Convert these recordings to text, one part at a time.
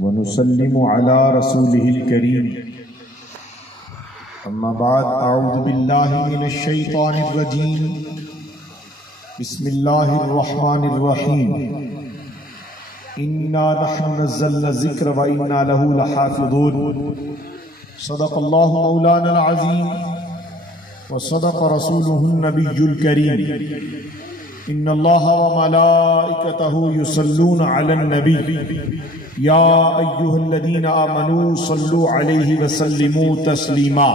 ونسلم على رسوله الكريم أما بعد أعوذ بالله من الشيطان الرجيم بسم الله الرحمن الرحيم إنا نحن نزلنا الذكر وإنا له لحافظون صدق الله مولانا العظيم وصدق رسوله النبي الكريم إن الله وملائكته يصلون على النبي يا أيها الذين آمنوا صلوا عليه وسلموا تسليما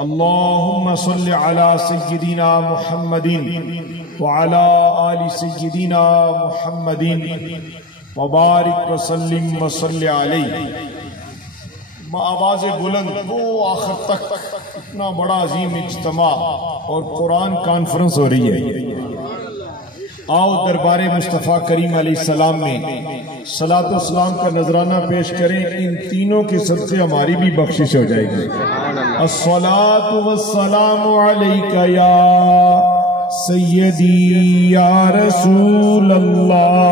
اللهم صل على سيدنا محمد وعلى آل سيدنا محمد وبارك وسلم وصل عليه آواز بلند وہ آخر تک اتنا بڑا عظیم اجتماع اور قرآن کانفرنس ہو رہی ہے. آؤ دربار مصطفیٰ کریم علیہ السلام میں صلاۃ و سلام کا نذرانہ پیش کریں. ان تینوں کے صدقے ہماری بھی بخشش ہو جائے گی. الصلاۃ والسلام علیک یا سیدی یا رسول اللہ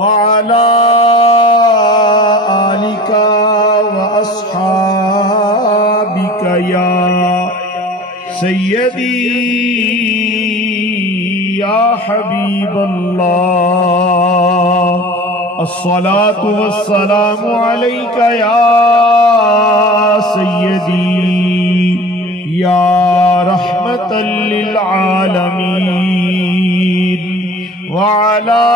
وعلی وَأَصْحَابِكَ يَا سَيِّدِي يَا حَبِيبَ اللَّهِ الصَّلَاةُ وَالسَّلَامُ عَلَيْكَ يَا سَيِّدِي يَا رَحْمَةً لِلْعَالَمِينَ وَعَلَى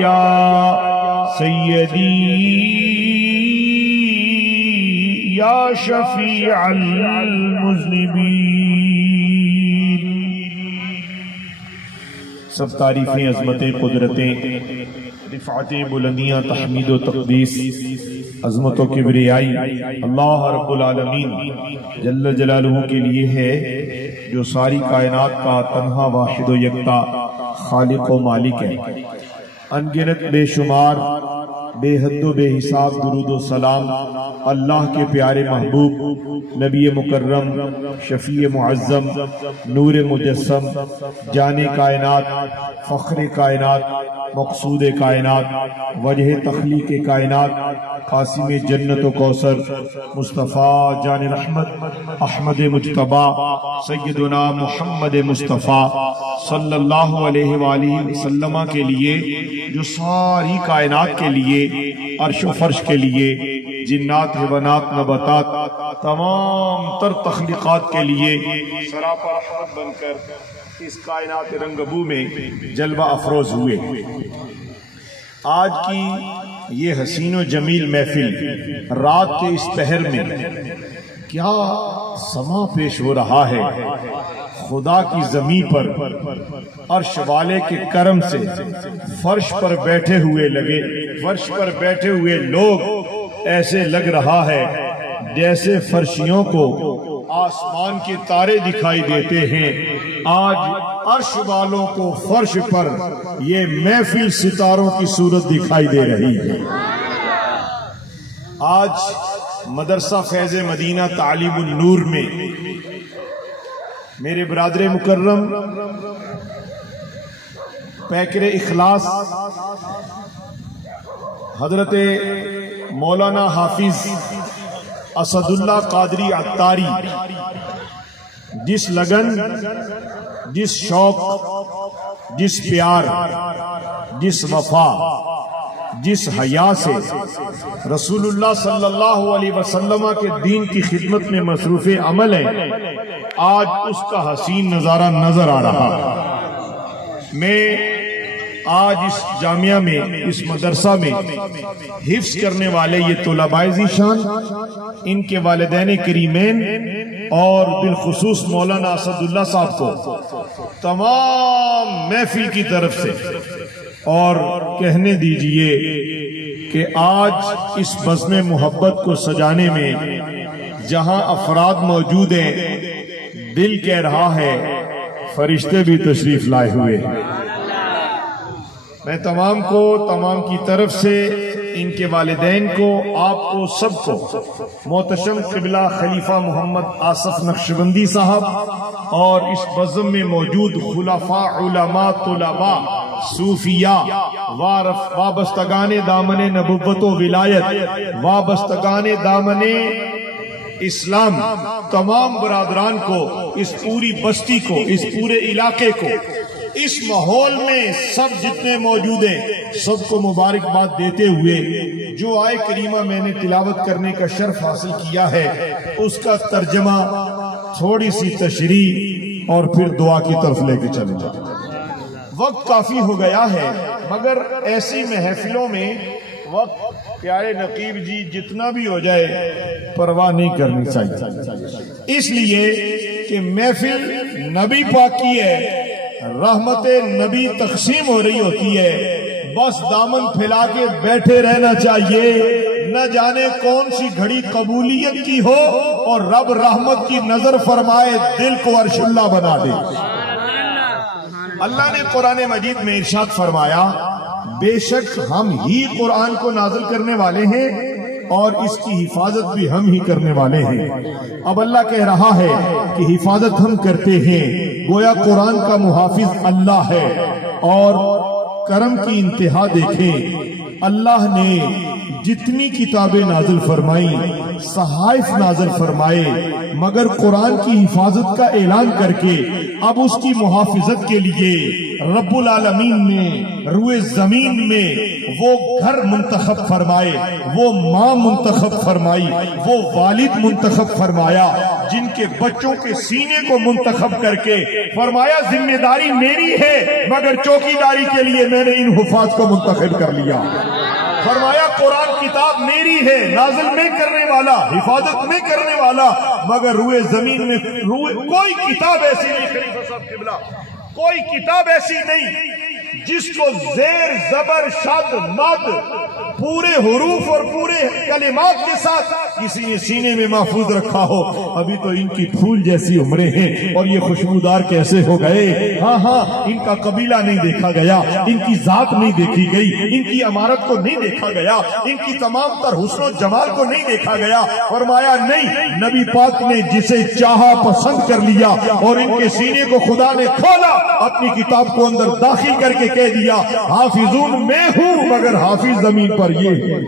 یا سیدی یا شفیع المذنبین. سب تعریفیں، عظمتیں، قدرتیں، رفعتیں، بلندیاں، تحمید و تقدیس، عظمت و کبریائی اللہ رب العالمین جل جلالہ کے لیے ہے، جو ساری کائنات کا تنہا واحد و یکتا خالق و مالک ہے. انگنت بے شمار بے حد و بے حساب درود و سلام اللہ کے پیارے محبوب نبی مکرم شفیع معظم نور مجسم جان کائنات فخر کائنات مقصود کائنات وجہ تخلیق کائنات قاسم جنت و کوثر مصطفیٰ جان رحمت احمد مجتبی سیدنا محمد مصطفیٰ صلی اللہ علیہ وآلہ وسلم کے لیے، جو ساری کائنات کے لیے، عرش و فرش کے لیے، جنات حیوانات نباتات تمام تر تخلیقات کے لیے سراپا رحمت بن کر اس کائنات رنگبو میں جلوہ افروز ہوئے. آج کی یہ حسین و جمیل محفل رات کے اس پہر میں کیا سما پیش ہو رہا ہے. خدا کی زمین پر عرش والے کے کرم سے فرش پر بیٹھے ہوئے لوگ ایسے لگ رہا ہے جیسے فرشیوں کو آسمان کے تارے دکھائی دیتے ہیں. آج عرش والوں کو فرش پر یہ محفل ستاروں کی صورت دکھائی دے رہی ہے. آج مدرسہ فیض مدینہ تعلیم النور میں میرے برادر مکرم پیکر اخلاص حضرت مولانا حافظ اسد اللہ قادری عطاری جس لگن، جس شوق، جس پیار، جس وفا، جس حیا سے رسول اللہ صلی اللہ علیہ وسلم کے دین کی خدمت میں مصروف عمل ہے، آج اس کا حسین نظارہ نظر آ رہا. میں آج اس جامعہ میں، اس مدرسہ میں حفظ کرنے والے یہ طلباء ذیشان، ان کے والدین کریمین اور بالخصوص مولانا اسد اللہ صاحب کو تمام محفل کی طرف سے اور کہنے دیجئے کہ آج اس بزم محبت کو سجانے میں جہاں افراد موجود ہیں، دل کہہ رہا ہے فرشتے بھی تشریف لائے ہوئے. میں تمام کو، تمام کی طرف سے ان کے والدین کو، آپ کو، سب کو محتشم قبلہ خلیفہ محمد آصف نقشبندی صاحب اور اس بزم میں موجود خلفاء، علماء، طلباء، صوفیاء، وابستگان دامن نبوت و ولایت، وابستگان دامن اسلام، تمام برادران کو، اس پوری بستی کو، اس پورے علاقے کو، اس ماحول میں سب جتنے موجود ہیں سب کو مبارکباد دیتے ہوئے جو آیے کریمہ میں نے تلاوت کرنے کا شرف حاصل کیا ہے اس کا ترجمہ، تھوڑی سی تشریح اور پھر دعا کی طرف لے کے چلے جائیں۔ وقت کافی ہو گیا ہے مگر ایسی محفلوں میں وقت پیارے نقیب جی جتنا بھی ہو جائے پرواہ نہیں کرنی چاہیے، اس لیے کہ محفل نبی پاک کی ہے، رحمت نبی تقسیم ہو رہی ہوتی ہے، بس دامن پھیلا کے بیٹھے رہنا چاہیے، نہ جانے کون سی گھڑی قبولیت کی ہو اور رب رحمت کی نظر فرمائے، دل کو عرش اللہ بنا دے۔ اللہ نے قرآن مجید میں ارشاد فرمایا، بے شک ہم ہی قرآن کو نازل کرنے والے ہیں اور اس کی حفاظت بھی ہم ہی کرنے والے ہیں۔ اب اللہ کہہ رہا ہے کہ حفاظت ہم کرتے ہیں، گویا قرآن کا محافظ اللہ ہے۔ اور کرم کی انتہا دیکھیں، اللہ نے جتنی کتابیں نازل فرمائیں، صحائف نازل فرمائے، مگر قرآن کی حفاظت کا اعلان کر کے اب اس کی محافظت کے لیے رب العالمین نے روئے زمین میں وہ گھر منتخب فرمائے، وہ ماں منتخب فرمائی، وہ والد منتخب فرمایا، جن کے بچوں کے سینے کو منتخب کر کے فرمایا ذمہ داری میری ہے مگر چوکیداری کے لیے میں نے ان حفاظ کو منتخب کر لیا۔ فرمایا قرآن کتاب میری ہے، نازل میں کرنے والا، حفاظت میں کرنے والا، مگر روئے زمین میں کوئی کتاب ایسی نہیں، خلیفہ صاحب قبلہ، کوئی کتاب ایسی نہیں جس کو زیر زبر شد مد پورے حروف اور پورے کلمات کے ساتھ کسی نے سینے میں محفوظ رکھا ہو۔ ابھی تو ان کی پھول جیسی عمریں ہیں اور یہ خوشبودار کیسے ہو گئے۔ ہاں ان کا قبیلہ نہیں دیکھا گیا، ان کی ذات نہیں دیکھی گئی، ان کی عمارت کو نہیں دیکھا گیا، ان کی تمام تر حسن و جمال کو نہیں دیکھا گیا۔ فرمایا نہیں، نبی پاک نے جسے چاہا پسند کر لیا اور ان کے سینے کو خدا نے کھولا، اپنی کتاب کو اندر داخل کر کے کہہ دیا حافظون میں ہوں مگر حافظ زمین پر یہ ہے۔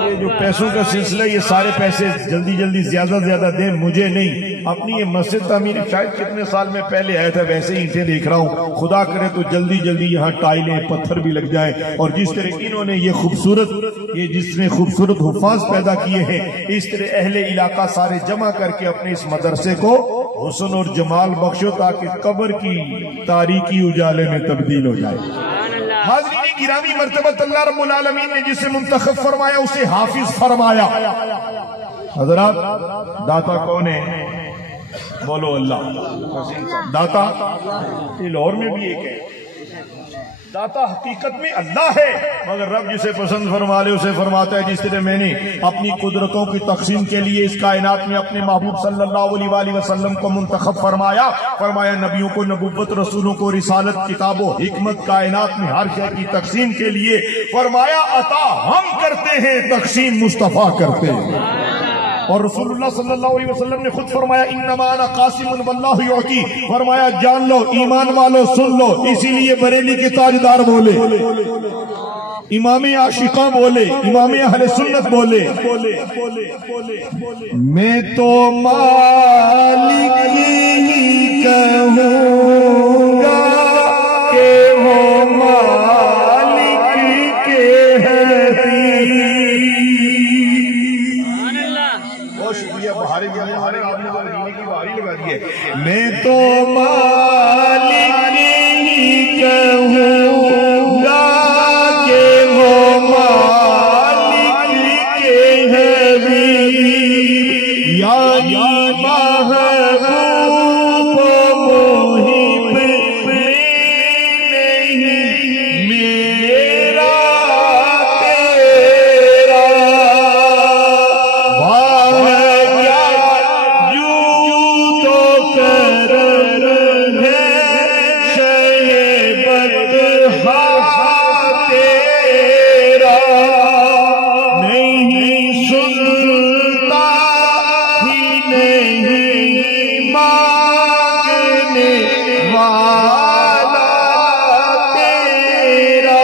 یہ جو پیسوں کا سلسلہ، یہ سارے پیسے جلدی جلدی زیادہ زیادہ دیں، مجھے نہیں، اپنی یہ مسجد تعمیر شاید کتنے سال میں پہلے آیا تھا، ویسے ہی اسے دیکھ رہا ہوں، خدا کرے تو جلدی جلدی یہاں ٹائلیں پتھر بھی لگ جائیں، اور جس طرح انہوں نے یہ خوبصورت حفاظ پیدا کیے ہیں، اس طرح اہل علاقہ سارے جمع کر کے اپنے اس مدرسے کو حسن اور جمال بخشو تاکہ قبر کی تاریکی اجالے میں تبدیل ہو جائے۔ حاضرین گرامی، مرتبہ اللہ رب العالمین نے جسے منتخب فرمایا اسے حافظ فرمایا۔ حضرات، داتا کون ہے؟ بولو اللہ۔ داتا یہ لاہور میں بھی ایک ہے، داتا حقیقت میں اللہ ہے، مگر رب جسے پسند فرما لے اسے فرماتا ہے۔ جس طرح میں نے اپنی قدرتوں کی تقسیم کے لیے اس کائنات میں اپنے محبوب صلی اللہ علیہ وآلہ وسلم کو منتخب فرمایا نبیوں کو نبوت، رسولوں کو رسالت، کتاب و حکمت، کائنات میں ہر شے کی تقسیم کے لیے فرمایا عطا ہم کرتے ہیں، تقسیم مصطفیٰ کرتے ہیں۔ اور رسول اللہ صلی اللہ علیہ وسلم نے خود فرمایا انما انا قاسم واللہ یعطی، فرمایا جان لو ایمان والو سن لو، اسی لیے بریلی کے تاجدار بولے، امام عاشقاں بولے، امام اہل سنت بولے میں تو مالک ہی کہوں گا کہ وہ مالک کے میں تو مالک ہی کہوں گا کہ وہ مالک کے حبیب، یعنی محبوب محب نہیں میرا تیرا، مانگنے والا تیرا.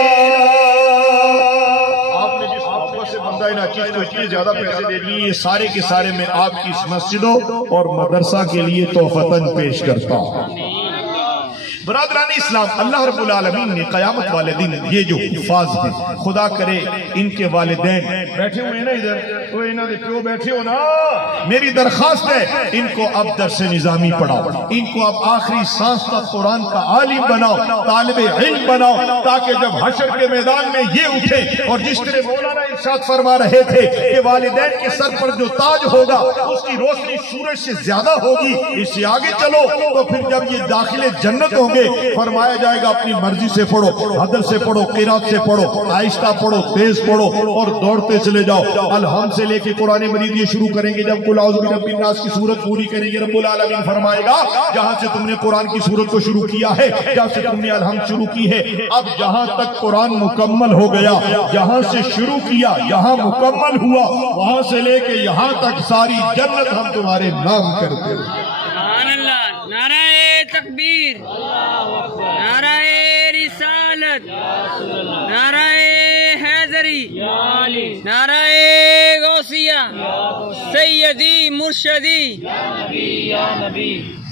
آپ نے جس محبت سے بندہ ناچیز کو اتنے زیادہ پیسے دے دیے، یہ سارے کے سارے میں آپ کی اس مسجدوں اور مدرسہ کے لیے تحفتاً پیش کرتا ہوں. برادران اسلام، اللہ رب العالمین نے قیامت والے دن یہ جو حفاظ ہیں، خدا کرے ان کے والدین بیٹھے ہوئے ہیں نا ادھر، تو انہوں نے کیوں بیٹھے ہو نا، میری درخواست ہے ان کو اب درس نظامی پڑھاؤ، ان کو اب آخری سانس تک قرآن کا عالم بناؤ، طالب علم بناؤ، تاکہ جب حشر کے میدان میں یہ اٹھے اور جس طرح مولانا ارشاد فرما رہے تھے کہ والدین کے سر پر جو تاج ہوگا اس کی روشنی سورج سے زیادہ ہوگی. اس سے آگے چلو تو پھر جب یہ داخل جنت ہوں گے، فرمایا جائے گا اپنی مرضی سے پڑھو، حدر سے پڑھو، قرات سے پڑھو، آہستہ پڑھو، تیز پڑھو اور دوڑتے چلے جاؤ. الحمد سے لے کے قرآن مجید یہ شروع کریں گے. جب قل اعوذ برب الناس کی سورت پوری کریں گے، رب العالمین فرمائے گا جہاں سے تم نے قرآن کی سورت کو شروع کیا ہے، جہاں سے تم نے الحمد شروع کی ہے، اب جہاں تک قرآن مکمل ہو گیا، جہاں سے شروع کیا یہاں مکمل ہوا، وہاں سے لے کے یہاں تک ساری جنت ہم تمہارے نام کرتے ہیں. سبحان اللہ. نعرہ تکبیر، نعرہ رسالت، نعرہ حیدری، نعرہ غوثیہ، سیدی مرشدی.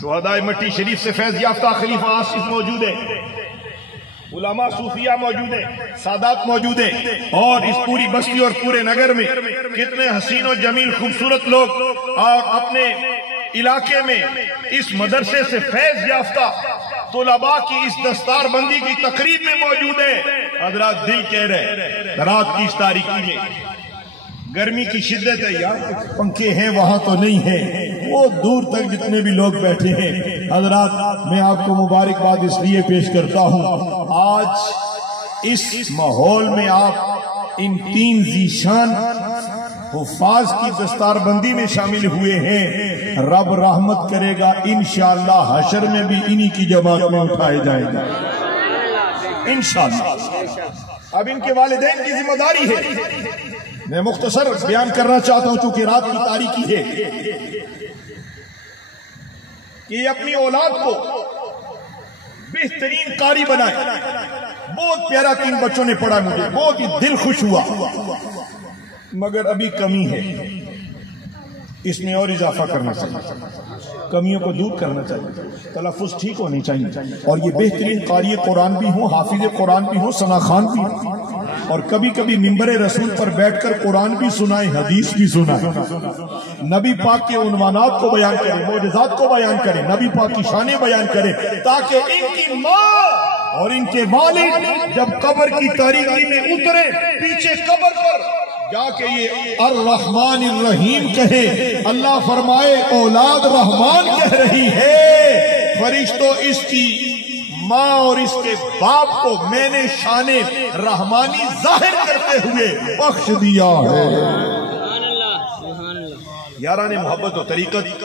شہدائے مٹی شریف سے فیض یافتہ خلیفہ آصف موجود ہے، علماء صوفیہ موجود ہیں، سادات موجود ہیں، اور اس پوری بستی اور پورے نگر میں کتنے حسین و جمیل خوبصورت لوگ اور اپنے علاقے میں اس مدرسے سے فیض یافتہ طلباء کی اس دستار بندی کی تقریب میں موجود ہیں. حضرات دل کہہ رہے رات کی اس تاریکی میں گرمی کی شدت ہے یار، پنکھے ہیں وہاں تو نہیں ہیں، وہ دور تک جتنے بھی لوگ بیٹھے ہیں. حضرات میں آپ کو مبارکباد اس لیے پیش کرتا ہوں، آج اس ماحول میں آپ ان تین ذیشان حفاظ کی دستار بندی میں شامل ہوئے ہیں. رب رحمت کرے گا انشاءاللہ حشر میں بھی انہی کی جماعت میں اٹھائے جائیں گے انشاءاللہ. اب ان کے والدین کی ذمہ داری ہے، میں مختصر بیان کرنا چاہتا ہوں چونکہ رات کی تاریکی ہے، کہ یہ اپنی اولاد کو بہترین قاری بنائے. بہت پیارا 3 بچوں نے پڑھا، مجھے بہت ہی دل خوش ہوا، مگر ابھی کمی ہے، اس میں اور اضافہ کرنا چاہیے، کمیوں کو دور کرنا چاہیے، تلفظ ٹھیک ہونی چاہیے، اور یہ بہترین قاری قرآن بھی ہوں، حافظ قرآن بھی ہوں، ثنا خوان بھی ہوں، اور کبھی کبھی منبر رسول پر بیٹھ کر قرآن بھی سنائیں، حدیث بھی سنائیں، نبی پاک کے عنوانات کو بیان کریں، معجزات کو بیان کریں، نبی پاک کی شانیں بیان کریں، تاکہ ان کی ماں اور ان کے والد جب قبر کی تاریکی میں اترے، پیچھے قبر پر جا کے یہ الرحمن الرحیم کہے. اللہ فرمائے اولاد رحمان کہہ رہی ہے، فرشتوں اس کی ماں اور اس کے باپ کو میں نے شان رحمانی ظاہر کرتے ہوئے بخش دیا ہے. یاران محبت و طریقت،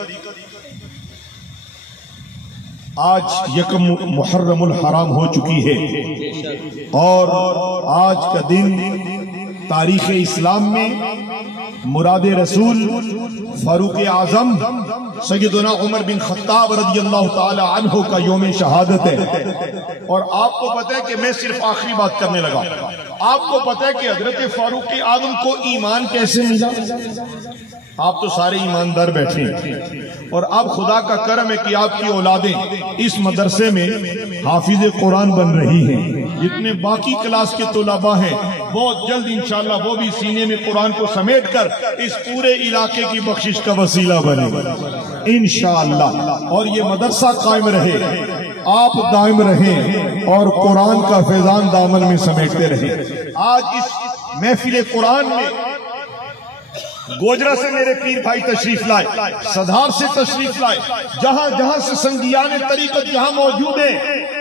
آج یکم محرم الحرام ہو چکی ہے، اور آج کا دن تاریخ اسلام میں مراد رسول فاروق اعظم سیدنا عمر بن خطاب رضی اللہ تعالی عنہ کا یوم شہادت ہے. اور آپ کو پتہ ہے کہ میں صرف آخری بات کرنے لگا، آپ کو پتہ ہے کہ حضرت فاروق اعظم کو ایمان کیسے ملا؟ آپ تو سارے ایماندار بیٹھے ہیں، اور اب خدا کا کرم ہے کہ آپ کی اولادیں اس مدرسے میں حافظ قرآن بن رہی ہیں. جتنے باقی کلاس کے طلباء ہیں بہت جلد انشاءاللہ وہ بھی سینے میں قرآن کو سمیٹ کر اس پورے علاقے کی بخشش کا وسیلہ بنے انشاءاللہ. اور یہ مدرسہ قائم رہے، آپ دائم رہیں، اور قرآن کا فیضان دامن میں سمیٹتے رہیں. آج اس محفل قرآن میں گوجرا سے میرے پیر بھائی تشریف لائے، صدھار سے تشریف لائے، جہاں جہاں سے سنگیان طریقت یہاں موجود ہیں،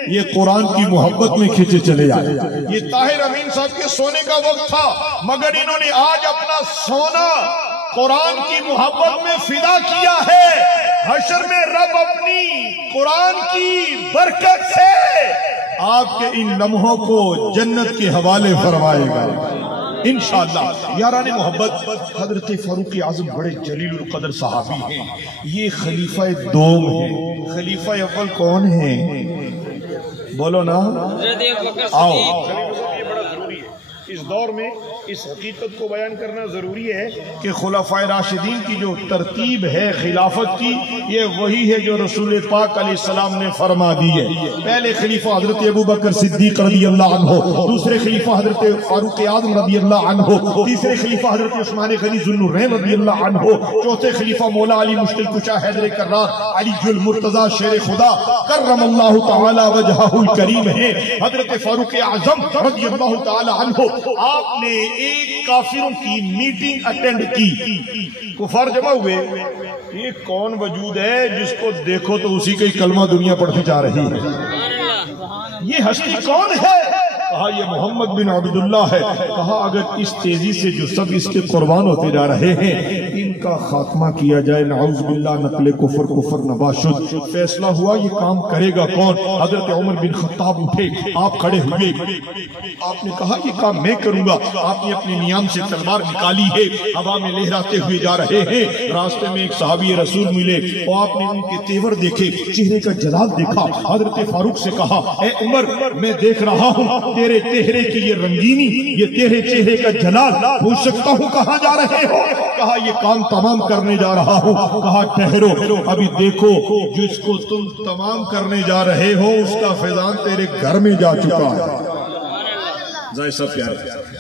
یہ قرآن کی محبت میں کھینچے چلے آئے. یہ طاہر امین صاحب کے سونے کا وقت تھا، مگر انہوں نے آج اپنا سونا قرآن کی محبت میں فدا کیا ہے. حشر میں رب اپنی قرآن کی برکت سے آپ کے ان لمحوں کو جنت کے حوالے فرمائے گا. انشاءاللہ یاران محبت، حضرت فاروق اعظم بڑے جلیل القدر صحابی ہیں، یہ خلیفہ دوم ہیں۔ خلیفہ اول کون ہیں؟ بولو نا، آؤ۔ اس دور میں اس حقیقت کو بیان کرنا ضروری ہے کہ خلفائے راشدین کی جو ترتیب ہے خلافت کی، یہ وہی ہے جو رسول پاک علیہ السلام نے فرما دی ہے۔ پہلے خلیفہ حضرت ابوبکر صدیق رضی اللہ عنہ، دوسرے خلیفہ حضرت فاروق اعظم رضی اللہ عنہ، تیسرے خلیفہ حضرت عثمان غنی ذو النورین رضی اللہ عنہ، چوتھے خلیفہ مولا علی مشکل کشا حیدر کرار علی المرتضی شیر خدا کرم اللہ تعالی وجہہ الکریم ہے۔ حضرت فاروق اعظم رضی اللہ تعالی عنہ، آپ نے ایک کافروں کی میٹنگ اٹینڈ کی، کفار جمع ہوئے، یہ کون وجود ہے جس کو دیکھو تو اسی کا ہی کلمہ دنیا پڑھتی جا رہی ہے، یہ ہستی کون ہے؟ کہا یہ محمد بن عبداللہ ہے۔ کہا اگر اس تیزی سے جو سب اس کے قربان ہوتے جا رہے ہیں ان کا خاتمہ کیا جائے، نعوذ باللہ، نقل کفر نباشد۔ فیصلہ ہوا یہ کام کرے گا کون؟ حضرت عمر بن خطاب اٹھے، آپ کھڑے ہوئے، آپ نے کہا یہ کام میں کروں گا۔ آپ نے اپنے نیام سے تلوار نکالی ہے، ہوا میں لہراتے ہوئے جا رہے ہیں۔ راستے میں ایک صحابی رسول ملے اور آپ نے ان کے تیور دیکھے، چہرے کا جلال دیکھا۔ حضرت فاروق سے کہا اے عمر، میں دیکھ رہا ہوں تیرے چہرے کی یہ رنگینی، یہ تیرے چہرے کا جلال، پوچھ سکتا ہوں کہاں جا رہے ہو؟ کہا یہ کام تمام کرنے جا رہا ہوں۔ کہا ٹھہرو، ابھی دیکھو جس کو تم تمام کرنے جا رہے ہو اس کا فیضان تیرے گھر میں جا چکا ہے۔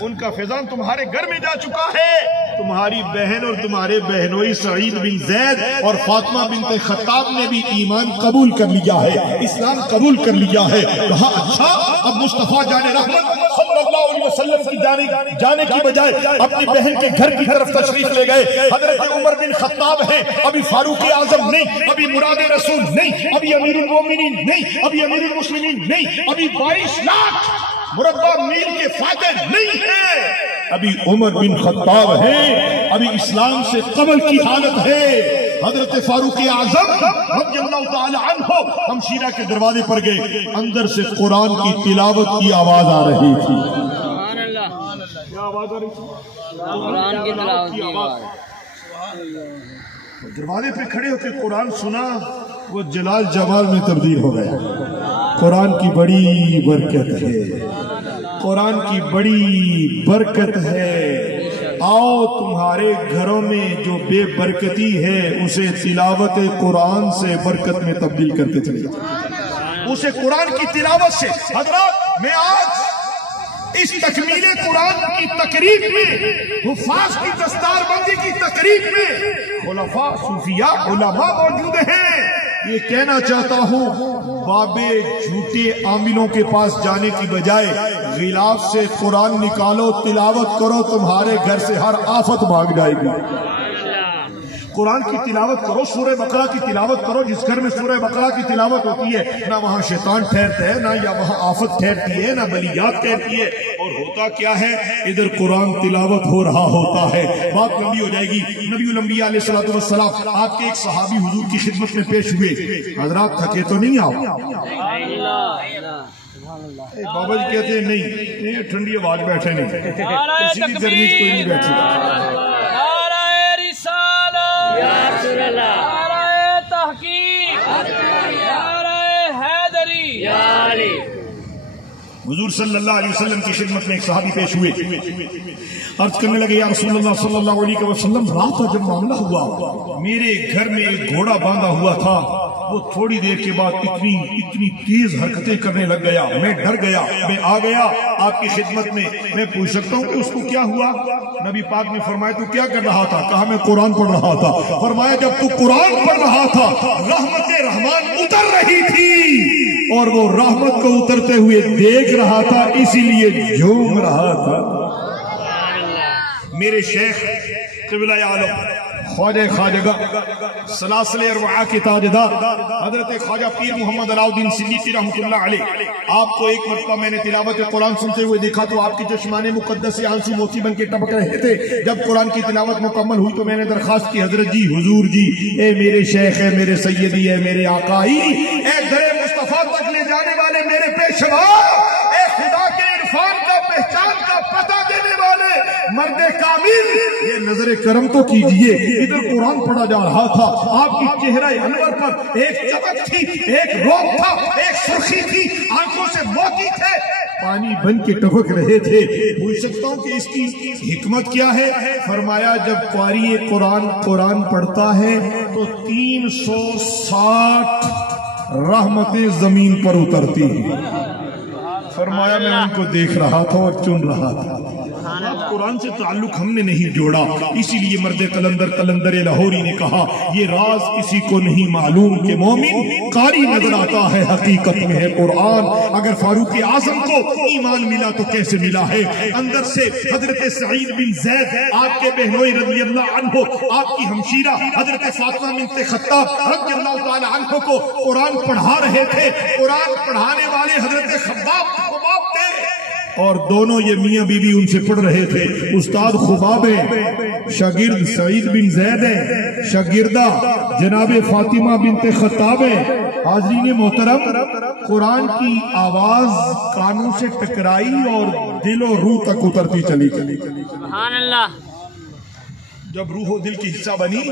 ان کا فیضان تمہارے گھر میں جا چکا ہے۔ تمہاری بہن اور تمہارے بہنوئی سعید بن زید اور فاطمہ بنت خطاب نے بھی ایمان قبول کر لیا ہے، اسلام قبول کر لیا ہے۔ کہا اچھا، اب مصطفیٰ جان رحمت صلی اللہ علیہ وسلم کی جانے کی بجائے اپنی بہن کے گھر کی طرف تشریف لے گئے۔ حضرت عمر بن خطاب ہیں، ابھی فاروق اعظم نہیں، ابھی مراد رسول نہیں، ابھی امیر المومنین نہیں، ابھی امیر المسلمین نہیں، ابھی 22 لاکھ مربع میل کے فاتح نہیں ہے، ابھی عمر بن خطاب ہیں، ابھی اسلام سے قبل کی حالت ہے۔ حضرت فاروق اعظم رضی اللہ تعالی عنہ ہمشیرہ کے دروازے پر گئے، اندر سے قرآن کی تلاوت کی آواز آ رہی تھی۔ سبحان اللہ، کیا آواز آ رہی تھی؟ قرآن کی تلاوت کی آواز۔ دروازے پہ کھڑے ہو کے قرآن سنا، وہ جلال جمال میں تبدیل ہو گیا۔ قرآن کی بڑی برکت ہے، قرآن کی بڑی برکت ہے۔ آؤ تمہارے گھروں میں جو بے برکتی ہے اسے تلاوت قرآن سے برکت میں تبدیل کرتے چلے جائیں، اسے قرآن کی تلاوت سے۔ حضرات، میں آج اس تکمیل قرآن کی تقریب میں، حفاظ کی دستار بندی کی تقریب میں خلفاء، صوفیاء، علماء موجود ہیں، یہ کہنا چاہتا ہوں بابے جھوٹے عاملوں کے پاس جانے کی بجائے غلاف سے قرآن نکالو، تلاوت کرو، تمہارے گھر سے ہر آفت بھاگ جائے گی۔ قرآن کی تلاوت کرو، سورہ بقرہ کی تلاوت کرو۔ جس گھر میں سورہ بقرہ کی تلاوت ہوتی ہے نہ وہاں شیطان ٹھہرتا ہے، نہ یا وہاں آفت ٹھہرتی ہے، نہ بلیات ٹھہرتی ہے، اور ہوتا کیا ہے؟ ادھر قرآن تلاوت ہو رہا ہوتا ہے۔ بات لمبی ہو جائے گی۔ نبی الانبیاء علیہ السلام آپ کے ایک صحابی حضور کی خدمت میں پیش ہوئے۔ حضرات تھکے تو نہیں آؤ؟ بابا جی کہتے ہیں نہیں، ٹھنڈی آواز بیٹھے نہیں، اسی لیے گرمی کوئی نہیں بیٹھ سکتا۔ نعرہ تحقیق، نعرہ حیدری، حضور صلی اللہ علیہ وسلم کی خدمت میں ایک صحابی پیش ہوئے، عرض کرنے لگے یا رسول اللہ صلی اللہ علیہ وسلم، رات جب معاملہ ہوا میرے گھر میں ایک گھوڑا باندھا ہوا تھا، وہ تھوڑی دیر کے بعد اتنی تیز حرکتیں کرنے لگ گیا، میں ڈر گیا، میں آ گیا آپ کی خدمت میں پوچھ سکتا ہوں کہ اس کو کیا ہوا؟ نبی پاک نے فرمایا تو کیا کر رہا تھا؟ کہا میں قرآن پڑھ رہا تھا۔ فرمایا جب تو قرآن پڑھ رہا تھا رحمت رحمان اتر رہی تھی اور وہ رحمت کو اترتے ہوئے دیکھ رہا تھا، اسی لیے جھوم رہا تھا۔ میرے شیخ قبلہ عالم خواجہ خواجگہ سلاسل اربعہ کے تاجدار حضرت خواجہ پیر محمد علاؤ الدین صدیقی رحمۃ اللہ علیہ، آپ کو ایک مرتبہ میں نے تلاوت قرآن سنتے ہوئے دیکھا تو آپ کی چشمان مقدس سے آنسو موتی بن کے ٹپک رہے تھے۔ جب قرآن کی تلاوت مکمل ہوئی تو میں نے درخواست کی حضرت جی، حضور جی، اے میرے شیخ، اے میرے سیدی، اے میرے آقائی، اے در مصطفیٰ تک لے جانے والے میرے پیشوا، اے خدا کے عرفان کا، پہچان کا پتہ دینے والے، مرد کامل، یہ نظر کرم تو کیجئے، ادھر قرآن پڑھا جا رہا تھا، آپ کی چہرہ انور پر ایک چمک تھی، ایک روب تھا، ایک سرخی تھی، آنکھوں سے موتی تھے، پانی بن کے ٹپک رہے تھے۔ پوچھ سکتا ہوں کہ اس کی حکمت کیا ہے؟ فرمایا جب قاری قرآن پڑھتا ہے تو 360 رحمتیں زمین پر اترتی ہیں۔ فرمایا میں ان کو دیکھ رہا تھا اور چن رہا تھا۔ قرآن سے تعلق ہم نے نہیں جوڑا، اسی لیے مرد قلندر لاہوری نے کہا یہ راز کسی کو نہیں معلوم کہ مومن قاری نظر آتا ہے، حقیقت میں ہے قرآن۔ اگر فاروق اعظم کو ایمان ملا تو کیسے ملا ہے؟ اندر سے حضرت سعید بن زید آپ کے بہنوئی رضی اللہ عنہ، آپ کی ہمشیرہ حضرت فاطمہ بنت خطاب رضی اللہ تعالی عنہ کو قرآن پڑھا رہے تھے۔ قرآن پڑھانے والے حضرت خباب تھے اور دونوں یہ میاں بی بی ان سے پڑھ رہے تھے۔ استاد خباب ہے، شاگرد سعید بن زید ہے، شاگردہ جناب فاطمہ بنت خطاب ہے۔ حاضرین محترم، قرآن کی آواز کانوں سے ٹکرائی اور دل و روح تک اترتی چلی گئی۔ سبحان اللہ۔ جب روح و دل کی حصہ بنی،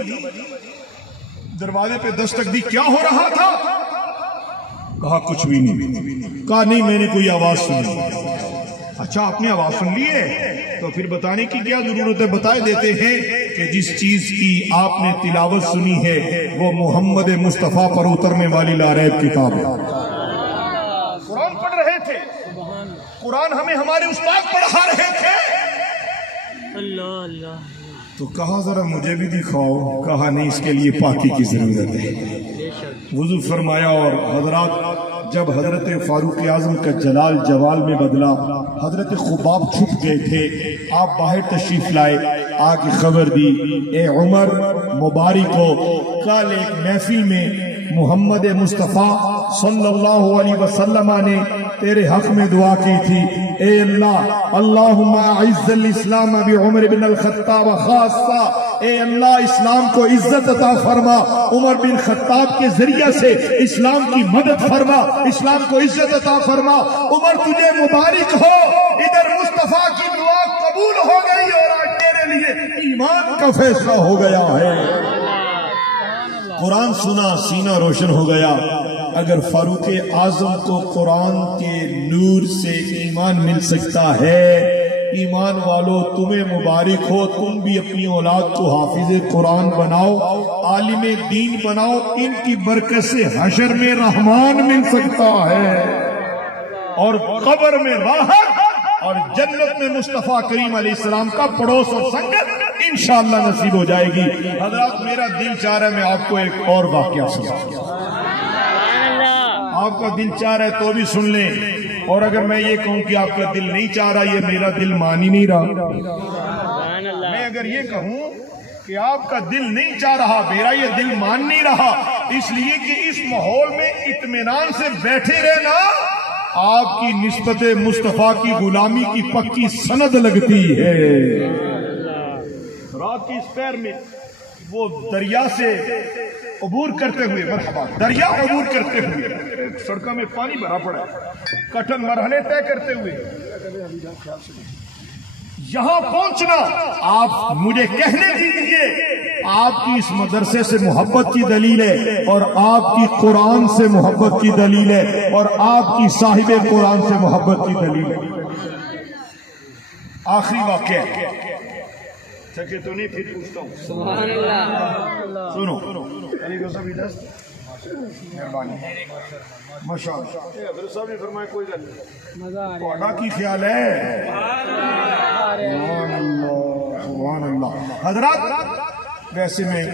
دروازے پہ دستک دی، کیا ہو رہا تھا؟ کہا کچھ بھی نہیں۔ کہا نہیں، میں نے کوئی آواز سنی۔ اچھا آپ نے آواز سن لی ہے تو پھر بتانے کی کیا ضرورت ہے؟ بتائے دیتے ہیں کہ جس چیز کی آپ نے تلاوت سنی ہے وہ محمد مصطفیٰ پر اترنے والی لاریب کتاب ہے۔ قرآن پڑھ رہے تھے، قرآن ہمیں ہمارے استاد پڑھا رہے تھے۔ اللہ اللہ۔ تو کہا ذرا مجھے بھی دکھاؤ۔ کہا نہیں، اس کے لیے پاکی کی ضرورت ہے۔ وضو فرمایا اور حضرات جب حضرت فاروق اعظم کا جلال جوال میں بدلا، حضرت خباب چھپ گئے تھے، آپ باہر تشریف لائے، آگے خبر دی، اے عمر مبارک ہو، کل ایک محفل میں محمد مصطفیٰ صلی اللہ علیہ وسلم نے تیرے حق میں دعا کی تھی، اے اللہ اللہم اعز الاسلام بعمر بن الخطاب خاصہ، اے اللہ اسلام کو عزت عطا فرما، عمر بن خطاب کے ذریعہ سے اسلام کی مدد فرما، اسلام کو عزت عطا فرما۔ عمر تجھے مبارک ہو، ادھر مصطفیٰ کی دعا قبول ہو گئی اور آج تیرے لیے ایمان کا فیصلہ ہو گیا ہے۔ قرآن سنا، سینہ روشن ہو گیا۔ اگر فاروق اعظم کو قرآن کے نور سے ایمان مل سکتا ہے، ایمان والو تمہیں مبارک ہو، تم بھی اپنی اولاد کو حافظ قرآن بناؤ، عالم دین بناؤ، ان کی برکت سے حشر میں رحمان مل سکتا ہے اور قبر میں راحت اور جنت میں مصطفیٰ کریم علیہ السلام کا پڑوس اور سنگت انشاءاللہ نصیب ہو جائے گی۔ حضرات میرا دل چاہ رہا ہے میں آپ کو ایک اور واقعہ سناؤں، آپ کا دل چاہ رہا ہے تو بھی سن لیں، اور اگر میں یہ کہوں کہ آپ کا دل نہیں چاہ رہا، یہ میرا دل مان ہی نہیں رہا۔ میں اگر یہ کہوں کہ آپ کا دل نہیں چاہ رہا، میرا یہ دل مان نہیں رہا، اس لیے کہ اس ماحول میں اطمینان سے بیٹھے رہنا آپ کی نسبت مصطفیٰ کی غلامی کی پکی سند لگتی ہے۔ رات کی اس پیر میں وہ دریا سے عبور کرتے ہوئے، مرحبا، دریا عبور کرتے ہوئے، سڑکوں میں پانی بھرا پڑا ہے، کٹھن مرحلے طے کرتے ہوئے یہاں پہنچنا، آپ مجھے کہنے دیجئے آپ کی اس مدرسے سے محبت کی دلیل ہے اور آپ کی قرآن سے محبت کی دلیل ہے اور آپ کی صاحب قرآن سے محبت کی دلیل ہے۔ آخری واقعہ تھکے تو نہیں، پھر پوچھتا ہوں۔ سبحان اللہ۔ سنو علی کو سبھی دست مہربانی ماشاءاللہ۔ حضرت صاحب نے فرمایا کوئی گل نہیں، کوڑا کی خیال ہے؟ سبحان اللہ سبحان اللہ۔ حضرات ویسے میں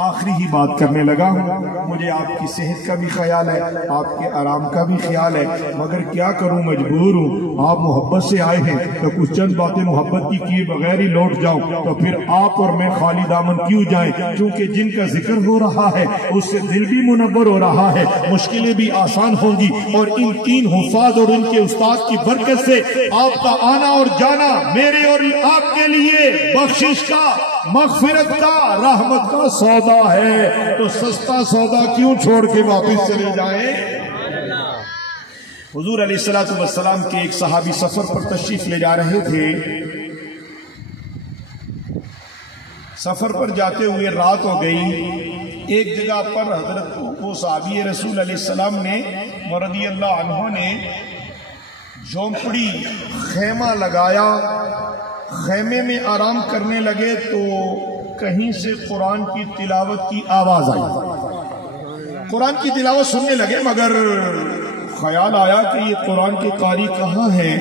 آخری ہی بات کرنے لگا ہوں، مجھے آپ کی صحت کا بھی خیال ہے، آپ کے آرام کا بھی خیال ہے، مگر کیا کروں، مجبور ہوں۔ آپ محبت سے آئے ہیں تو کچھ چند باتیں محبت کی کیے بغیر ہی لوٹ جاؤں تو پھر آپ اور میں خالی دامن کیوں جائیں، کیونکہ جن کا ذکر ہو رہا ہے اس سے دل بھی منور ہو رہا ہے، مشکلیں بھی آسان ہوں گی، اور ان تین حفاظ اور ان کے استاد کی برکت سے آپ کا آنا اور جانا میرے اور آپ کے لیے بخشش کا، مغفرت کا، رحمت کا سودا ہے، تو سستا سودا کیوں چھوڑ کے واپس چلے جائیں۔ حضور علیہ السلام کے ایک صحابی سفر پر تشریف لے جا رہے تھے، سفر پر جاتے ہوئے رات ہو گئی، ایک جگہ پر حضرت وہ صحابی رسول علیہ السلام نے رضی اللہ عنہ نے جھونپڑی خیمہ لگایا، خیمے میں آرام کرنے لگے تو کہیں سے قرآن کی تلاوت کی آواز آئی۔ قرآن کی تلاوت سننے لگے، مگر خیال آیا کہ یہ قرآن کے قاری کہاں ہیں؟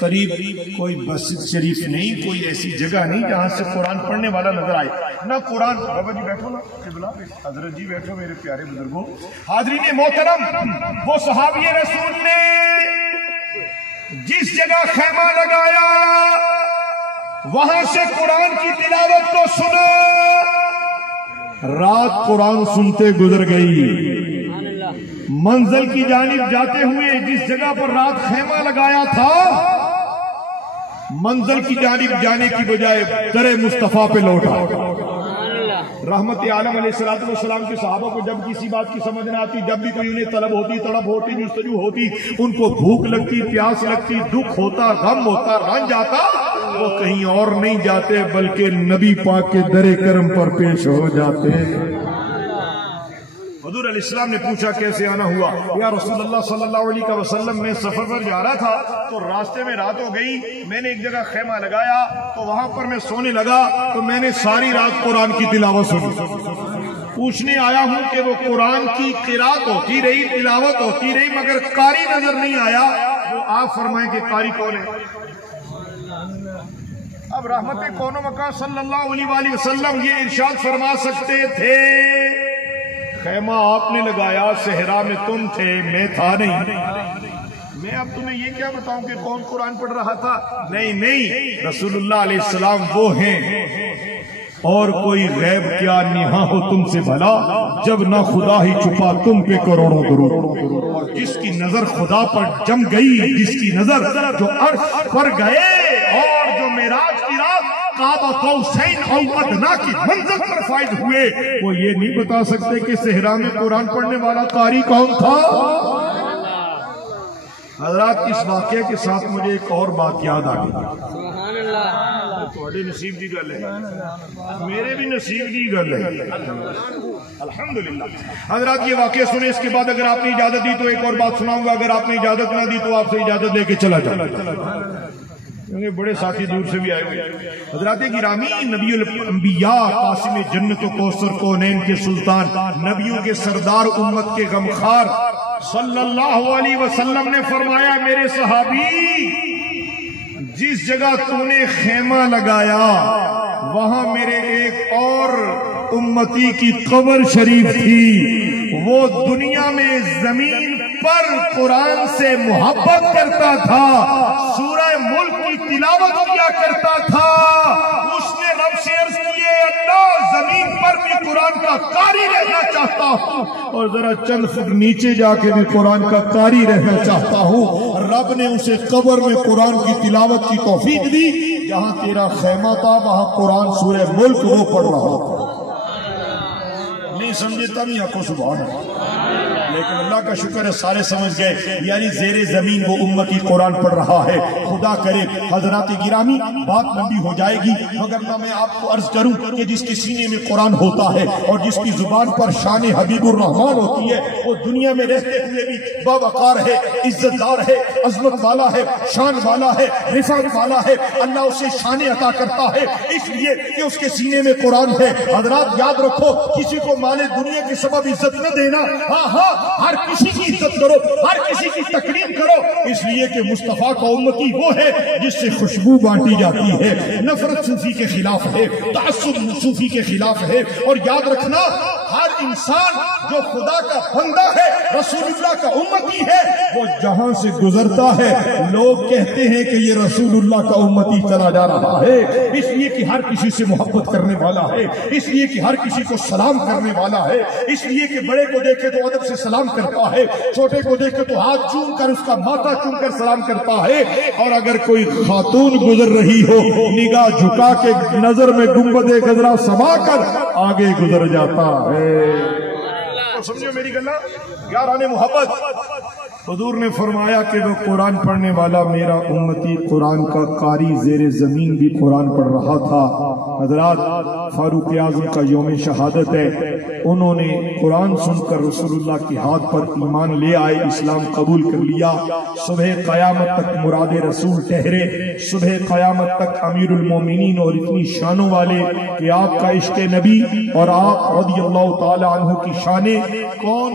قریب کوئی مسجد شریف نہیں، کوئی ایسی جگہ نہیں جہاں سے قرآن پڑھنے والا نظر آئے، نہ قرآن۔ بابا جی بیٹھو نا، قبلہ حضرت جی بیٹھو، میرے پیارے بزرگوں، حاضرین محترم، وہ صحابی رسول نے جس جگہ خیمہ لگایا وہاں سے قرآن کی تلاوت کو سنا۔ رات قرآن سنتے گزر گئی، منزل کی جانب جاتے ہوئے جس جگہ پر رات خیمہ لگایا تھا، منزل کی جانب جانے کی بجائے در مصطفیٰ پہ لوٹا۔ رحمت عالم علیہ السلام کے صحابہ کو جب کسی بات کی سمجھ نہ آتی، جب بھی کوئی انہیں طلب ہوتی، تڑپ ہوتی، جستجو ہوتی، ان کو بھوک لگتی، پیاس لگتی، دکھ ہوتا، غم ہوتا، رنج آتا، وہ کہیں اور نہیں جاتے بلکہ نبی پاک کے در کرم پر پیش ہو جاتے۔ حضور علیہ السلام نے پوچھا کیسے آنا ہوا؟ یا رسول اللہ صلی اللہ علیہ وسلم، میں سفر پر جا رہا تھا تو راستے میں رات ہو گئی، میں نے ایک جگہ خیمہ لگایا تو وہاں پر میں سونے لگا تو میں نے ساری رات قرآن کی تلاوت سنی۔ پوچھنے آیا ہوں کہ وہ قرآن کی قرات ہوتی رہی، تلاوت ہوتی رہی، مگر قاری نظر نہیں آیا، وہ آپ فرمائیں کہ قاری کون ہے؟ اب رحمت کون و مکان صلی اللہ علیہ وسلم یہ ارشاد فرما سکتے تھے، خیمہ آپ نے لگایا، صحرا میں تم تھے، میں تھا نہیں۔ میں اب تمہیں یہ کیا بتاؤں کہ کون قرآن پڑھ رہا تھا؟ نہیں، رسول اللہ علیہ السلام وہ ہیں، اور کوئی غیب کیا نہا ہو تم سے بھلا، جب نہ خدا ہی چھپا تم پہ کروڑوں درود۔ جس کی نظر خدا پر جم گئی، جس کی نظر جو عرش پر گئے اور جو معراج کی رات قاب قوسین او ادنا کی منزل پر فائز ہوئے، وہ یہ نہیں بتا سکتے کہ صحرا میں قرآن پڑھنے والا قاری کون تھا۔ حضرات، اس واقعے کے ساتھ مجھے ایک اور بات یاد آ گئی۔ تھوڑے نصیب کی گل ہے، میرے بھی نصیب کی گل ہے، الحمدللہ۔ حضرات، یہ واقعہ سنیں، اس کے بعد اگر آپ نے اجازت دی تو ایک اور بات سناؤں گا، اگر آپ نے اجازت نہ دی تو آپ سے اجازت لے کے چلا جاؤں، کیونکہ بڑے ساتھی دور سے بھی آئے ہوئے۔ حضرات گرامی، نبی الانبیاء، قاسم جنت و کوثر کونین کے سلطان، نبیوں کے سردار، امت کے غمخوار صلی اللہ علیہ وسلم نے فرمایا، میرے صحابی، جس جگہ تو نے خیمہ لگایا وہاں میرے ایک اور امتی کی قبر شریف تھی، وہ دنیا میں زمین پر قرآن سے محبت کرتا تھا، سورہ ملک کی تلاوت کیا کرتا تھا، اس نے رب سے عرض کیے، اللہ، زمین پر بھی قرآن کا قاری رہنا چاہتا ہوں اور ذرا چند فٹ نیچے جا کے بھی قرآن کا قاری رہنا چاہتا ہوں۔ رب نے اسے قبر میں قرآن کی تلاوت کی توفیق دی، جہاں تیرا خیمہ تھا وہاں قرآن سورہ ملک وہ پڑھ رہا تھا۔ نہیں سمجھے تب ہی آپ کو سبحان اللہ، لیکن اللہ کا شکر ہے سارے سمجھ گئے، یعنی زیر زمین وہ امتی قرآن پڑھ رہا ہے۔ خدا کرے حضرات گرامی بات لمبی ہو جائے گی، مگر میں آپ کو عرض کروں کہ جس کے سینے میں قرآن ہوتا ہے اور جس کی زبان پر شان حبیب الرحمان ہوتی ہے، وہ دنیا میں رہتے ہوئے بھی باوقار ہے، عزت دار ہے، عظمت والا ہے، شان والا ہے، رفعت والا ہے۔ اللہ اسے شان عطا کرتا ہے اس لیے کہ اس کے سینے میں قرآن ہے۔ حضرات یاد رکھو، کسی کو مال دنیا کے سبب عزت نہ دینا، ہاں ہر کسی کی عزت کرو، ہر کسی کی تکریم کرو، اس لیے کہ مصطفیٰ کا امتی وہ ہے جس سے خوشبو بانٹی جاتی ہے۔ نفرت صوفی کے خلاف ہے، تعصب صوفی کے خلاف ہے، اور یاد رکھنا ہر انسان جو خدا کا بندہ ہے، رسول اللہ کا امتی ہے، وہ جہاں سے گزرتا ہے لوگ کہتے ہیں کہ یہ رسول اللہ کا امتی چلا جا رہا ہے، اس لیے کہ ہر کسی سے محبت کرنے والا ہے، اس لیے کہ ہر کسی کو سلام کرنے والا ہے، اس لیے کہ بڑے کو دیکھے تو ادب سے سلام کرتا ہے، چھوٹے کو دیکھے تو ہاتھ چوم کر اس کا ماتھا چوم کر سلام کرتا ہے، اور اگر کوئی خاتون گزر رہی ہو نگاہ جھکا کے نظر میں گنبد خضرا سما کر آگے گزر جاتا ہے۔ سمجھو میری گلا، یاران محبت، حضور نے فرمایا کہ وہ قرآن پڑھنے والا میرا امتی قرآن کا قاری زیر زمین بھی قرآن پڑھ رہا تھا۔ حضرات فاروق اعظم کا یوم شہادت ہے، انہوں نے قرآن سن کر رسول اللہ کی ہاتھ پر ایمان لے آئے، اسلام قبول کر لیا۔ صبح قیامت تک مراد رسول ٹھہرے، صبح قیامت تک امیر المومنین اور اتنی شانوں والے کہ آپ کا عشق نبی اور آپ رضی اللہ تعالی عنہ کی شانیں کون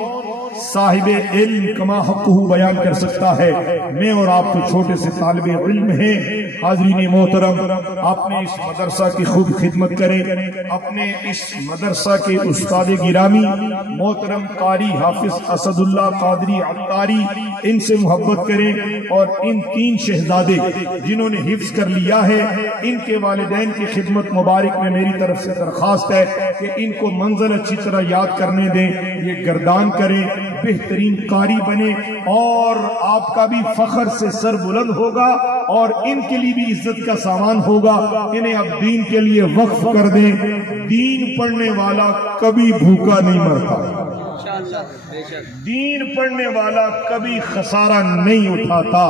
صاحب علم کما حقہ بیان کر سکتا ہے؟ میں اور آپ تو چھوٹے سے طالب علم ہیں۔ حاضرین محترم، اپنے اس مدرسہ کی خوب خدمت کریں، اپنے اس مدرسہ کے استاد گرامی محترم قاری حافظ اسد اللہ قادری عطاری، ان سے محبت کریں، اور ان تین شہزادے جنہوں نے حفظ کر لیا ہے، ان کے والدین کی خدمت مبارک میں میری طرف سے درخواست ہے کہ ان کو منزل اچھی طرح یاد کرنے دیں، یہ گردان کریں، بہترین قاری بنے، اور آپ کا بھی فخر سے سر بلند ہوگا اور ان کے لیے بھی عزت کا سامان ہوگا۔ انہیں اب دین کے لیے وقف کر دیں۔ دین پڑھنے والا کبھی بھوکا نہیں مرتا، دین پڑھنے والا کبھی خسارہ نہیں اٹھاتا۔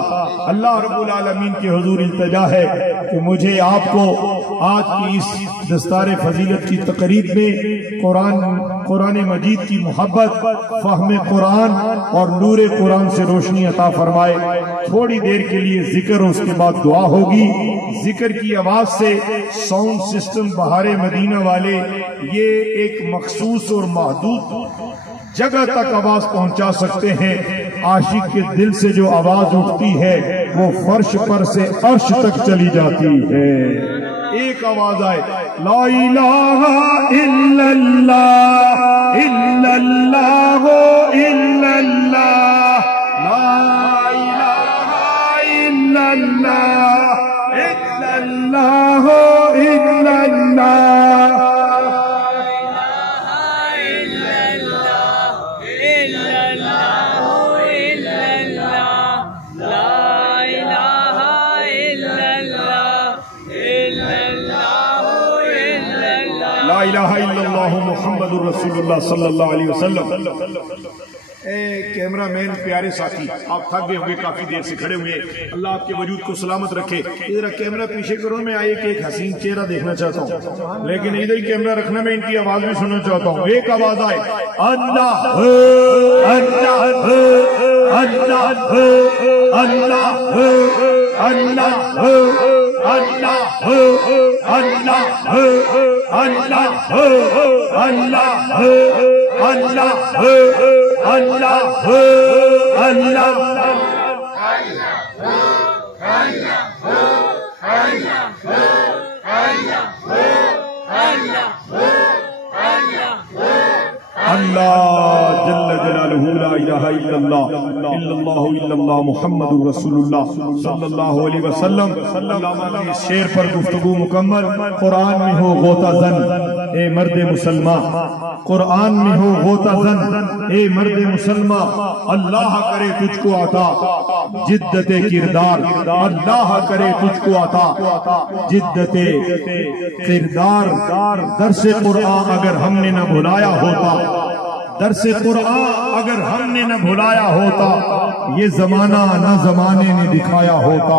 اللہ رب العالمین کے حضور التجا ہے کہ مجھے آپ کو آج کی اس دستار فضیلت کی تقریب میں قرآن مجید کی محبت، فہم قرآن اور نور قرآن سے روشنی عطا فرمائے۔ تھوڑی دیر کے لیے ذکر، اس کے بعد دعا ہوگی۔ ذکر کی آواز سے ساؤنڈ سسٹم بہار مدینہ والے یہ ایک مخصوص اور محدود جگہ تک آواز پہنچا سکتے ہیں۔ عاشق کے دل سے جو آواز اٹھتی ہے وہ فرش پر سے عرش تک چلی جاتی ہے۔ ایک آواز آئے، لا الہ الا اللہ الا اللہ الا اللہ، لا الہ الا اللہ الا اللہ الا اللہ، لا الہ الا اللہ محمد رسول اللہ صلی اللہ علیہ وسلم۔ اے کیمرہ مین پیارے ساتھی، آپ تھک گئے ہوئے، کافی دیر سے کھڑے ہوئے، اللہ آپ کے وجود کو سلامت رکھے۔ ادھر کیمرہ پیچھے کرو، میں ایک حسین چہرہ دیکھنا چاہتا ہوں، لیکن ادھر کیمرہ رکھنا، میں ان کی آواز بھی سننا چاہتا ہوں۔ ایک آواز آئے، اللہ اللہ اللہ اللہ اللہ اللہ اللہ جل جلالہ، لا الہ الا اللہ الا اللہ محمد رسول اللہ صلی اللہ علیہ وسلم۔ علامہ کے اس شعر پر گفتگو مکمل۔ قرآن میں ہو غوطہ زن اے مرد مسلمان، قرآن میں ہو غوطہ زن اے مرد مسلمان، اللہ کرے تجھ کو عطا جدت کردار، اللہ کرے تجھ کو عطا جدت کردار۔ درس قرآن اگر ہم نے نہ بھلایا ہوتا، درس قرآن اگر ہم نے نہ بھلایا ہوتا، یہ زمانہ نہ زمانے نے دکھایا ہوتا۔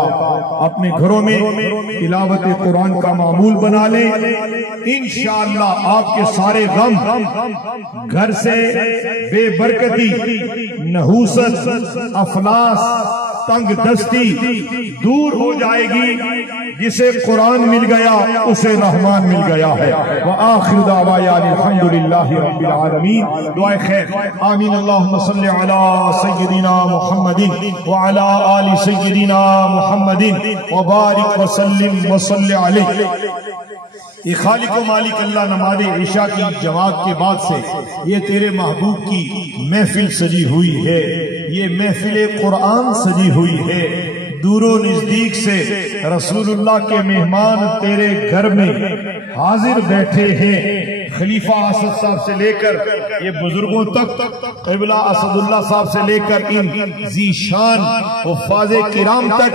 اپنے گھروں میں تلاوت قرآن کا معمول بنا لیں، انشاءاللہ آپ کے سارے غم، گھر سے بے برکتی، نحوست، افلاس، تنگ دستی دور ہو جائے گی۔ جسے قرآن مل گیا اسے رحمان مل گیا ہے۔ وآخر دعوانا الحمدللہ رب العالمین۔ دعائے خیر، آمین۔ اللہم صلی علی سیدنا محمد وعلی آل سیدنا محمد وبارک وسلم وصلی علیہ۔ یہ خالق و مالک اللہ، نماز عشاء کی جماعت کے بعد سے یہ تیرے محبوب کی محفل سجی ہوئی ہے، یہ محفل قرآن سجی ہوئی ہے۔ دور و نزدیک سے رسول اللہ کے مہمان تیرے گھر میں حاضر بیٹھے ہیں۔ خلیفہ اسد صاحب سے لے کر یہ بزرگوں تک، قبلہ اسد اللہ صاحب سے لے کر ان ذیشان حفاظ کرام تک،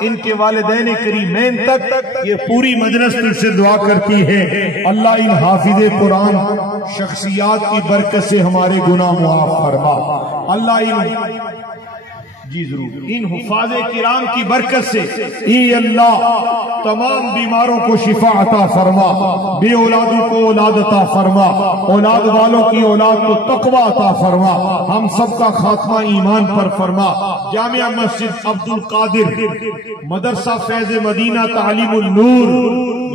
ان کے والدین کریمین تک، یہ پوری مجلس دل سے دعا کرتی ہے۔ اللہ ان حافظ قرآن شخصیات کی برکت سے ہمارے گناہ معاف فرما۔ اللہ ان جی ضرور، ان حفاظ کرام کی برکت سے اے اللہ تمام بیماروں کو شفا عطا فرما، بے اولادوں کو اولاد عطا فرما، اولاد والوں کی اولاد کو تقوی عطا فرما، ہم سب کا خاتمہ ایمان پر فرما۔ جامعہ مسجد عبد القادر، مدرسہ فیض مدینہ تعلیم النور،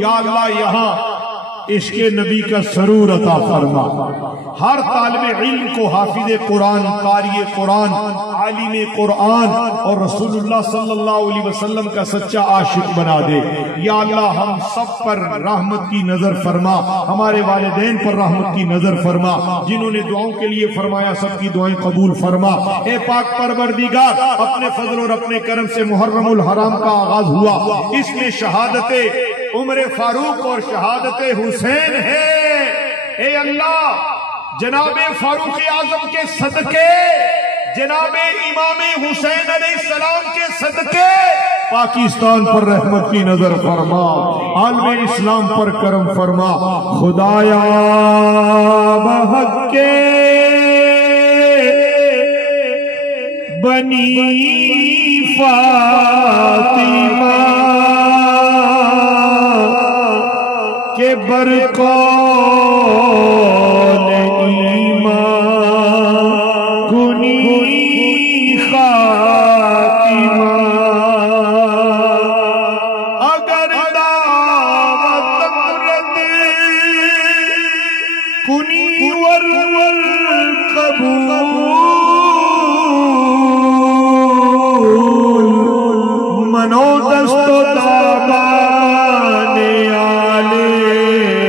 یا اللہ یہاں عشق نبی کا سرور عطا فرما، ہر طالب علم کو حافظ قرآن، قاری قرآن، عالم قرآن اور رسول اللہ صلی اللہ علیہ وسلم کا سچا عاشق بنا دے۔ یا اللہ ہم سب پر رحمت کی نظر فرما، ہمارے والدین پر رحمت کی نظر فرما، جنہوں نے دعاؤں کے لیے فرمایا سب کی دعائیں قبول فرما۔ اے پاک پروردگار، اپنے فضل اور اپنے کرم سے محرم الحرام کا آغاز ہوا، اس میں شہادت عمر فاروق اور شہادت حسین ہے۔ اے اللہ جناب فاروق اعظم کے صدقے، جناب امام حسین علیہ السلام کے صدقے پاکستان پر رحمت کی نظر فرما، عالم اسلام پر کرم فرما۔ خدایا بحق کے بنی فاطمہ کے برقول ایمان کنی خاتمہ، اگر دعوت مرد کنی ور قبول، منو دست و دامان آل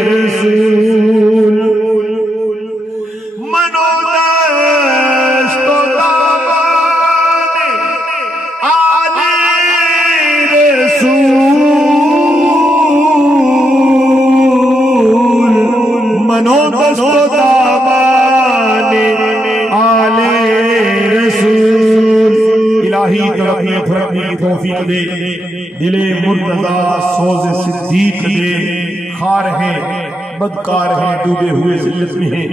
رسول، منو دست و دامان آل رسول، منو دست و دامان آل رسول۔ الہی ترقی پھرقی کی توفیق دے، دل مرتضی سوز صدیق دے۔ خار ہیں، بدکار ہیں، ڈوبے ہوئے ذلت میں ہیں،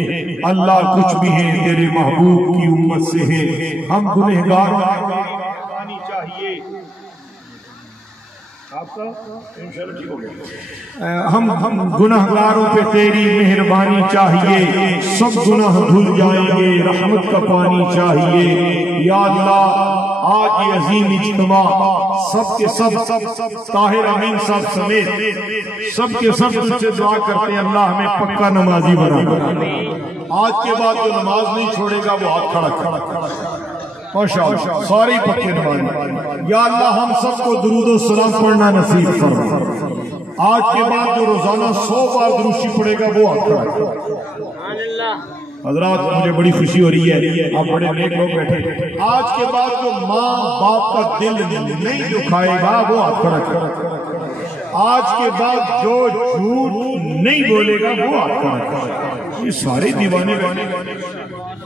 اللہ کچھ بھی ہیں تیرے محبوب کی امت سے ہیں۔ ہم گنہگار آنی چاہیے، آپ کا انشاءاللہ ٹھیک ہو گیا، ہم گنہگاروں پہ تیری مہربانی چاہیے، سب گناہ دھل جائیں گے، رحمت کا پانی چاہیے۔ یا اللہ آج یہ عظیم اجتماع سب کے سب طاہر امین صاحب سمیت سب کے سب تجھ سے دعا کرتے ہیں، اللہ ہمیں پکا نمازی بنا۔ آج کے بعد جو نماز نہیں چھوڑے گا وہ ہاتھ کھڑا کرے، ماشاءاللہ سارے پکے نمازی۔ یا اللہ ہم سب کو درود و سلام پڑھنا نصیب فرما، آج کے بعد جو روزانہ 100 بار دروشی پڑھے گا وہ ہاتھ کھڑا کرے۔ حضرات مجھے بڑی خوشی ہو رہی ہے، آپ بڑے نیک لوگ بیٹھے، آج کے بعد جو ماں باپ کا دل نہیں دکھائے گا وہ ہاتھ کھڑا کرے، آج کے بعد جو جھوٹ نہیں بولے گا وہ ہاتھ کھڑا کرے۔ یہ سارے دیوانے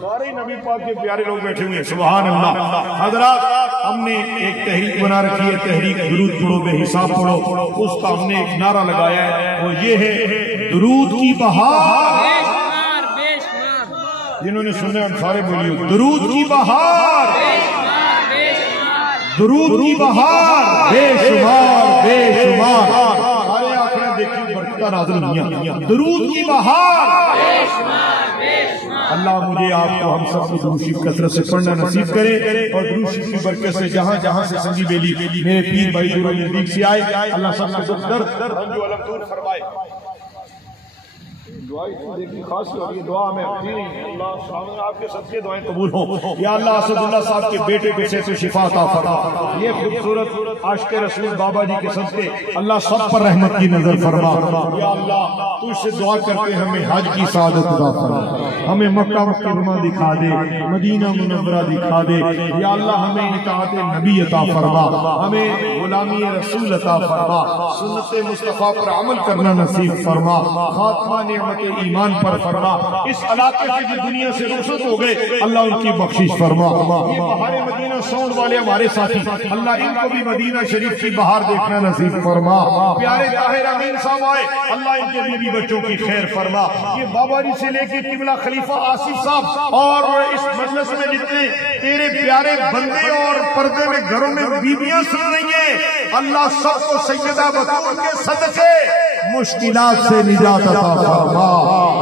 سارے نبی پاک کے پیارے لوگ بیٹھے ہوئے ہیں، سبحان اللہ۔ حضرات ہم نے ایک تحریک بنا رکھی ہے، تحریک درود پڑھو بے حساب پڑھو، اس کا ہم نے ایک نعرہ لگایا ہے، وہ یہ ہے درود کی بہار۔ جنہوں نے سنے ہم سارے بولیے درود کی بہار، درود کی بہار بے شمار بے شمار، سارے آنکھیں دیکھیں برکتہ نازل ہوئیں، درود کی بہار۔ اللہ مجھے آپ کو ہم سب کو درود شریف کثرت سے پڑھنا نصیب کرے، اور درود شریف کی برکت سے جہاں جہاں سے سنگی بیلی میرے پیر بھائی دور نزدیک سے آئے، اللہ سب کے دکھ درد رنج و الم دور فرمائے۔ دعائی دیکھیں خاص ہو رہی ہے، دعا میں اللہ سامنے آپ کے صدقے دعائیں قبول ہوں۔ یا اللہ اسد اللہ صاحب کے بیٹے کو صحت و شفا عطا فرما، یہ خوبصورت عاشق رسول بابا جی کے صدقے اللہ سب پر رحمت کی نظر فرما۔ یا اللہ تجھ سے دعا کرتے ہمیں حج کی سعادت عطا فرما، ہمیں مکہ مکرمہ دکھا دے، مدینہ منورہ دکھا دے۔ یا اللہ ہمیں اطاعت نبی عطا فرما، ہمیں غلامی رسول عطا فرما، سنت مصطفیٰ پر عمل کرنا نصیب فرما، خاتمہ نعمت کے ایمان پر فرما، اس علاقے سے جو دنیا سے رخصت ہو گئے اللہ ان کی بخشش فرما۔ یہ بہار مدینہ ساؤنڈ والے ہمارے ساتھی، اللہ ان کو بھی مدینہ شریف کی بہار دیکھنا نصیب فرما۔ پیارے طاہر امین صاحب آئے، اللہ ان کے بیوی بچوں کی خیر فرما۔ یہ باباری سے لے کے قبلہ خلیفہ آصف صاحب اور اس مجلس میں جتنے تیرے پیارے بندے اور پردے میں گھروں میں بیویاں سن رہی ہیں، اللہ سب کو سیدہ بطول کے صدقے مشکلات سے نجات عطا فرما۔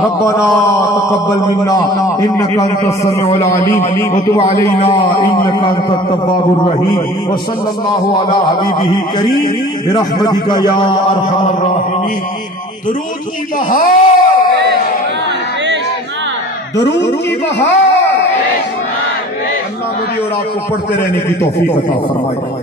ربنا تقبل منا انك انت السميع العليم وتب علينا انك انت التواب الرحيم وصلى الله على حبيبه الكريم برحمتك يا ارحم الراحمين۔ درود کی بہار، درود کی بہار، اللہ مجھے اور آپ کو پڑھتے رہنے کی توفیق عطا فرمائے۔